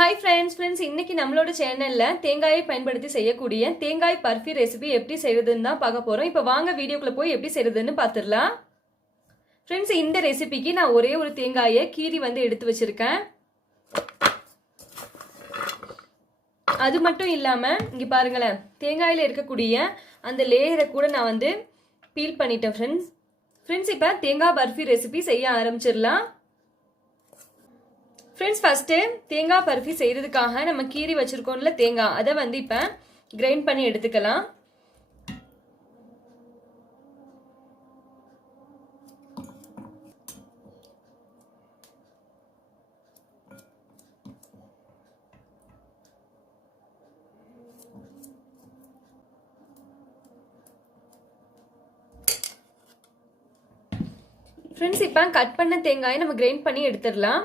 Hi friends இன்னைக்கு நம்மளோட சேனல்ல தேங்காயை பயன்படுத்தி செய்யக்கூடிய தேங்காய் பர்ஃபி ரெசிபி எப்படி செய்யறதுன்னு தான் பார்க்க போறோம். இப்போ வாங்க வீடியோக்குள்ள போய் எப்படி செய்யறதுன்னு பார்த்துடலாம். ஃப்ரெண்ட்ஸ், இந்த ரெசிபிக்கு நான் ஒரே ஒரு தேங்காயை கீறி எடுத்து வச்சிருக்கேன். அது மட்டும் இல்லாம இங்க பாருங்களேன், தேங்காயில இருக்கக்கூடிய அந்த லேயரை கூட நான் பீல் பண்ணிட்டேன். ஃப்ரெண்ட்ஸ் இப்போ தேங்காய் பர்ஃபி ரெசிபி செய்ய ஆரம்பிச்சிடலாம். ஃப்ரெண்ட்ஸ், ஃபர்ஸ்ட் தேங்காய் பர்ஃபி செய்யறதுக்காக நம்ம கீறி வச்சிருக்கோம்ல தேங்காய், அதை இப்போ கிரைண்ட் பண்ணி எடுத்துக்கலாம். ஃப்ரெண்ட்ஸ், இப்போ கட் பண்ண தேங்காயை நம்ம கிரைண்ட் பண்ணி எடுத்துடலாம்.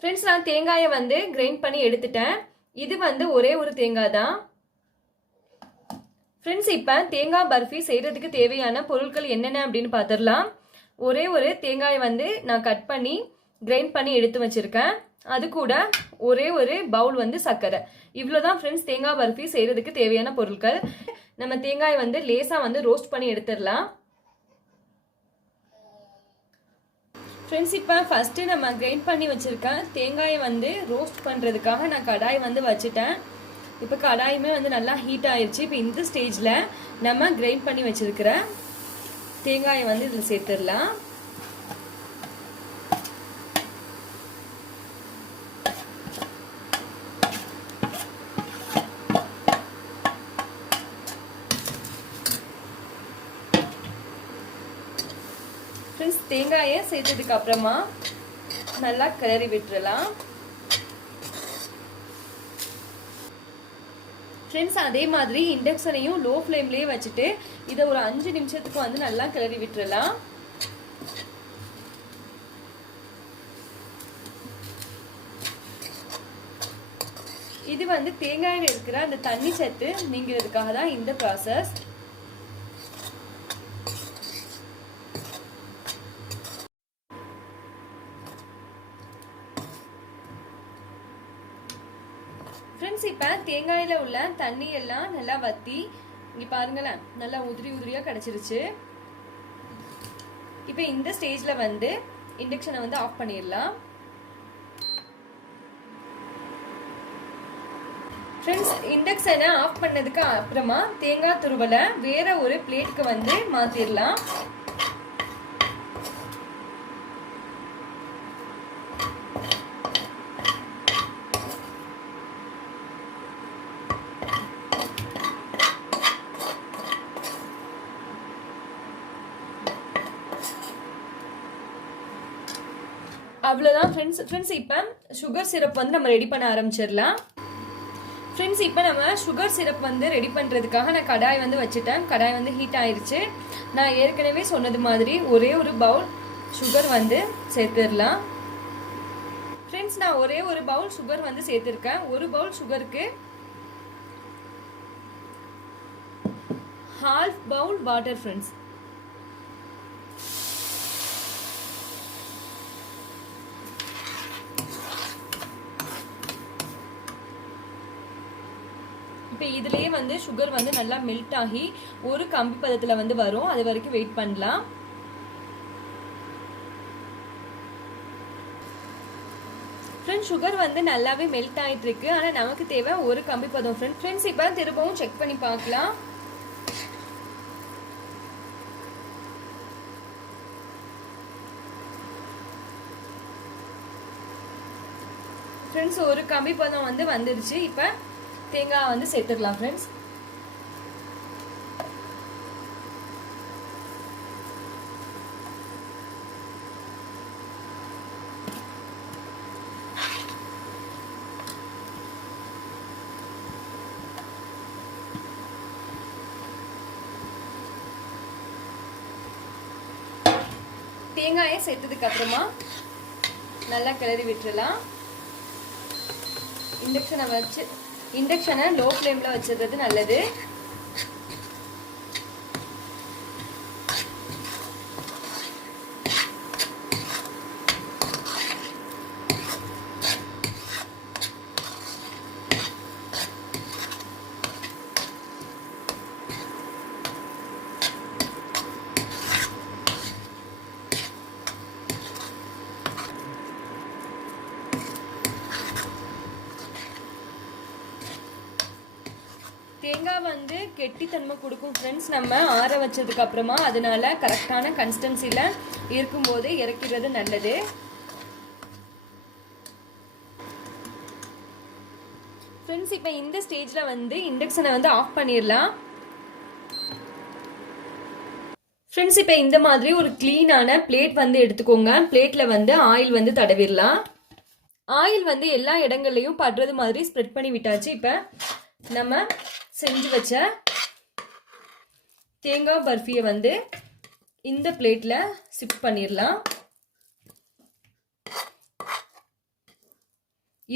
ஃப்ரெண்ட்ஸ், நான் தேங்காயை கிரைண்ட் பண்ணி எடுத்துட்டேன். இது ஒரே ஒரு தேங்காய் தான். ஃப்ரெண்ட்ஸ், இப்போ தேங்காய் பர்ஃபி செய்யறதுக்கு தேவையான பொருட்கள் என்னென்ன அப்படின்னு பார்த்துடலாம். ஒரே ஒரு தேங்காயை நான் கட் பண்ணி கிரைண்ட் பண்ணி எடுத்து வச்சிருக்கேன். அது கூட ஒரே ஒரு பவுல் சர்க்கரை. இவ்வளோதான் ஃப்ரெண்ட்ஸ் தேங்காய் பர்ஃபி செய்யறதுக்கு தேவையான பொருட்கள். நம்ம தேங்காயை லேசா ரோஸ்ட் பண்ணி எடுத்துடலாம். ஃப்ரெண்ட்ஸ், இப்போ ஃபர்ஸ்ட் நம்ம கிரைண்ட் பண்ணி வச்சிருக்கேன் தேங்காயை ரோஸ்ட் பண்ணுறதுக்காக நான் கடாய் வச்சுட்டேன். இப்போ கடாயுமே நல்லா ஹீட் ஆயிடுச்சு. இப்போ இந்த ஸ்டேஜில் நம்ம கிரைண்ட் பண்ணி வச்சிருக்கிற தேங்காயை இதில் சேர்த்துடலாம். ஃப்ரெண்ட்ஸ், தேங்காயை சேர்த்ததுக்கு அப்புறமா நல்லா கிளறி விட்டுறலாம். ஃப்ரெண்ட்ஸ், அதே மாதிரி இண்டக்ஷனையும் லோ ஃப்ளேம்லேயே வச்சுட்டு இதை ஒரு 5 நிமிஷத்துக்கு நல்லா கிளறி விட்டுறலாம். இது தேங்காயில் இருக்கிற அந்த தண்ணி சத்து நீங்கிறதுக்காக தான் இந்த ப்ராசஸ். ஃப்ரெண்ட்ஸ், இப்போ தேங்காயில உள்ள தண்ணி எல்லாம் நல்லா வத்தி இங்க பாருங்களேன், நல்லா உதிரி உதிரியா கிடைச்சிருச்சு. இப்போ இந்த ஸ்டேஜ்ல இண்டக்ஷனை ஆஃப் பண்ணிடலாம். ஃப்ரெண்ட்ஸ், இண்டக்ஷனை ஆஃப் பண்ணதுக்கு அப்புறமா தேங்காய் துருவலை வேற ஒரு பிளேட்டுக்கு மாத்திரலாம். அவ்வளோதான் ஃப்ரெண்ட்ஸ் இப்போ சுகர் சிரப் நம்ம ரெடி பண்ண ஆரம்பிச்சிடலாம். ஃப்ரெண்ட்ஸ், இப்போ நம்ம சுகர் சிரப் ரெடி பண்ணுறதுக்காக நான் கடாய் வச்சுட்டேன். கடாய் ஹீட் ஆயிடுச்சு. நான் ஏற்கனவே சொன்னது மாதிரி ஒரே ஒரு பவுல் சுகர் சேர்த்துடலாம். ஃப்ரெண்ட்ஸ், நான் ஒரே ஒரு பவுல் சுகர் சேர்த்துருக்கேன். ஒரு பவுல் சுகருக்கு 1/2 பவுல் வாட்டர். ஃப்ரெண்ட்ஸ், இப்போ இதுலயே சுகர் நல்லா மெல்ட் ஆகி ஒரு கம்பி பதத்துல வரும். அது வரைக்கும் வெயிட் பண்ணலாம். ஃப்ரெண்ட்ஸ், சுகர் நல்லாவே மெல்ட் ஆயிட்டு இருக்கு. ஆனா நமக்கு தேவை ஒரு கம்பி பதம். ஃப்ரெண்ட்ஸ், இப்போ திரும்பவும் செக் பண்ணி பார்க்கலாம். ஃப்ரெண்ட்ஸ், ஒரு கம்பி பதம் வந்துருச்சு. இப்போ தேங்காய் சேர்த்துக்கலாம். ஃப்ரெண்ட்ஸ், தேங்காயை சேர்த்ததுக்கு அப்புறமா நல்லா கிளறி விட்டுறலாம். இண்டக்ஷனை லோ ஃப்ளேமில் வச்சிடுறது நல்லது. தேங்காய் வந்து கெட்டித்தன்மை கொடுக்கும் ஃப்ரெண்ட்ஸ் நம்ம ஆற வச்சதுக்கு அப்புறமா. அதனால கரெக்டான கன்சிஸ்டன்சில இருக்கும்போது இறக்கிறது நல்லது. ஃப்ரெண்ட்ஸ் இப்போ இந்த ஸ்டேஜ்ல வந்து இண்டக்ஷனை வந்து ஆஃப் பண்ணிடலாம். ஃப்ரெண்ட்ஸ் இப்போ இந்த மாதிரி ஒரு கிளீனான பிளேட் வந்து எடுத்துக்கோங்க. பிளேட்ல வந்து ஆயில் வந்து தடவிடலாம். ஆயில் வந்து எல்லா இடங்கள்லையும் படுறது மாதிரி ஸ்ப்ரெட் பண்ணி விட்டாச்சு. இப்போ நம்ம செஞ்சு வச்ச தேங்காய் பர்ஃபியை வந்து இந்த பிளேட்ல ஷிஃப்ட் பண்ணிடலாம்.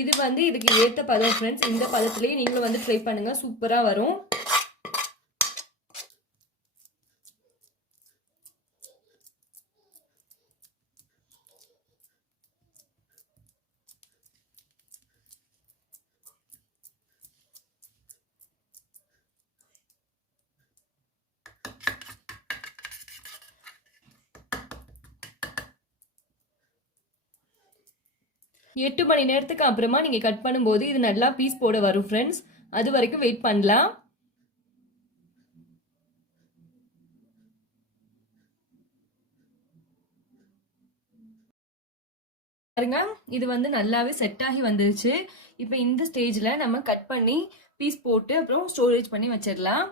இது வந்து இதுக்கு ஏற்ற பதம் ஃப்ரெண்ட்ஸ். இந்த பதத்திலேயே நீங்களும் வந்து ட்ரை பண்ணுங்க, சூப்பரா வரும். எட்டு மணி நேரத்துக்கு அப்புறமா நீங்க கட் பண்ணும்போது இது நல்லா பீஸ் போட வரும் ஃப்ரெண்ட்ஸ். அது வரைக்கும் வெயிட் பண்ணலாம். பாருங்க, இது வந்து நல்லாவே செட் ஆகி வந்துருச்சு. இப்போ இந்த ஸ்டேஜ்ல நம்ம கட் பண்ணி பீஸ் போட்டு அப்புறம் ஸ்டோரேஜ் பண்ணி வச்சிடலாம்.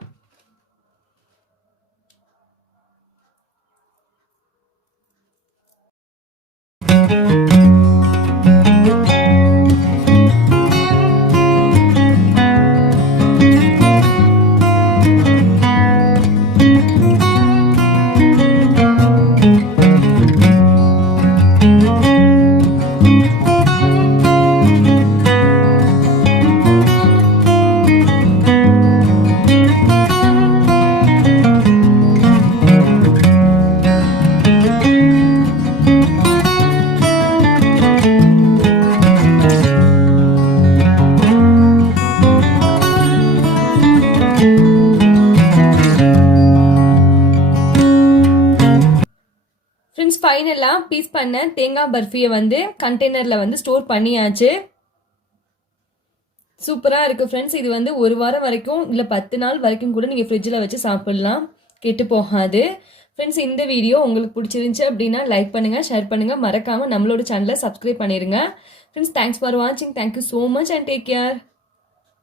ஃப்ரெண்ட்ஸ் ஃபைனலாக பீஸ் பண்ண தேங்காய் பர்ஃபியை வந்து கண்டெய்னரில் வந்து ஸ்டோர் பண்ணியாச்சு. சூப்பராக இருக்குது ஃப்ரெண்ட்ஸ். இது வந்து ஒரு வாரம் வரைக்கும் இல்லை 10 நாள் வரைக்கும் கூட நீங்கள் ஃப்ரிட்ஜில் வச்சு சாப்பிட்லாம், கெட்டு போகாது. ஃப்ரெண்ட்ஸ் இந்த வீடியோ உங்களுக்கு பிடிச்சிருந்துச்சு அப்படின்னா லைக் பண்ணுங்கள், ஷேர் பண்ணுங்கள், மறக்காமல் நம்மளோட சேனலை சப்ஸ்கிரைப் பண்ணிடுங்க. ஃப்ரெண்ட்ஸ் தேங்க்ஸ் ஃபார் வாட்சிங். Thank you so much and take care.